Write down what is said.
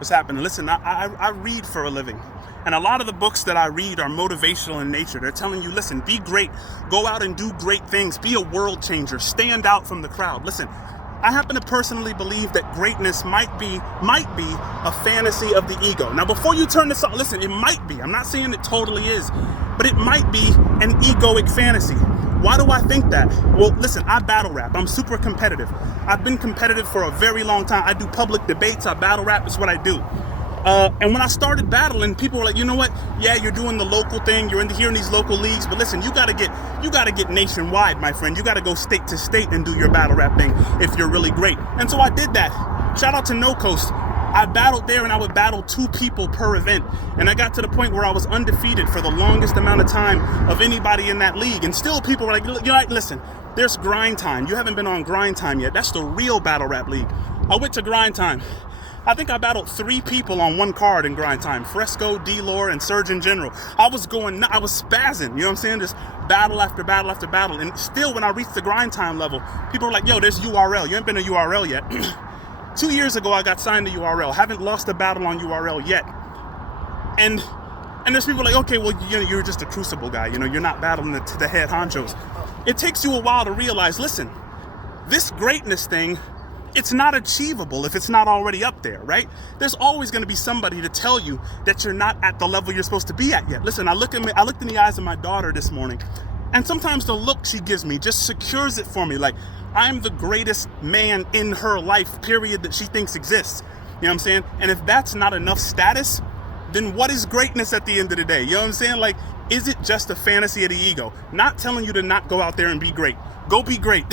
What's happening? Listen, I read for a living. And a lot of the books that I read are motivational in nature. They're telling you, listen, be great. Go out and do great things. Be a world changer. Stand out from the crowd. Listen, I happen to personally believe that greatness might be a fantasy of the ego. Now, before you turn this on, listen, it might be. I'm not saying it totally is, but it might be an egoic fantasy. Why do I think that? Well, listen, I battle rap. I'm super competitive. I've been competitive for a very long time. I do public debates. I battle rap. It's what I do. And when I started battling, people were like, you know what? Yeah, you're doing the local thing. You're here in these local leagues. But listen, you gotta get nationwide, my friend. You gotta go state to state and do your battle rap thing if you're really great. And so I did that. Shout out to No Coast. I battled there, and I would battle 2 people per event. And I got to the point where I was undefeated for the longest amount of time of anybody in that league. And still people were like, you're like, listen, there's Grind Time. You haven't been on Grind Time yet. That's the real battle rap league. I went to Grind Time. I think I battled 3 people on one card in Grind Time. Fresco, D-Lore, and Surgeon General. I was spazzing, you know what I'm saying? Just battle after battle after battle. And still, when I reached the Grind Time level, people were like, yo, there's URL. You ain't been to URL yet. 2 years ago, I got signed to URL. Haven't lost a battle on URL yet. And there's people like, okay, well, you're just a Crucible guy. You're not battling the head honchos. It takes you a while to realize, listen, this greatness thing, it's not achievable if it's not already up there, right? There's always going to be somebody to tell you that you're not at the level you're supposed to be at yet. Listen, I looked in the eyes of my daughter this morning, and sometimes the look she gives me just secures it for me. Like, I'm the greatest man in her life, period, that she thinks exists. You know what I'm saying? And if that's not enough status, then what is greatness at the end of the day? You know what I'm saying? Like, is it just a fantasy of the ego? Not telling you to not go out there and be great. Go be great.